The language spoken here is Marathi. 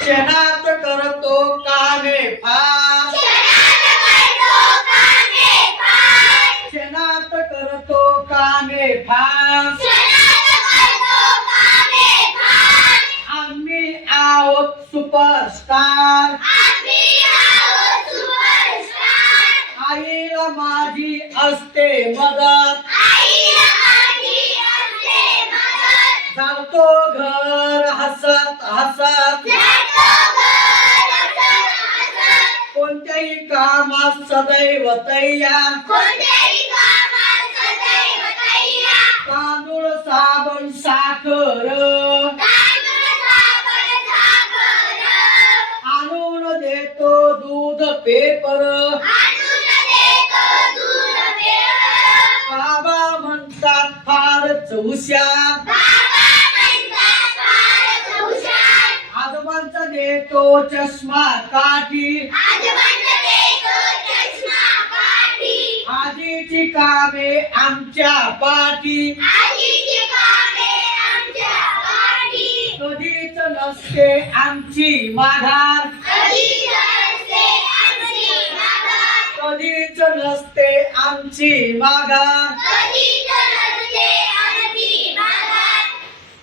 क्षणात करतो कामे फार, क्षणात करतो कामे फार, आम्ही आहोत सुपरस्टार, आईला माझी असते मदत, जातो घर हसत हसत, कोणत्याही कामात सदैव तैयार, तांदूळ साबण साखर आणून देतो दूध पेपर, बाबा म्हणतात फारच हुशार, आजोबांचा देतो चष्मा काठी, आजीची कामे आमच्या पाठी, कधीच नसते आमची माघार, कधीच नसते आमची माघार.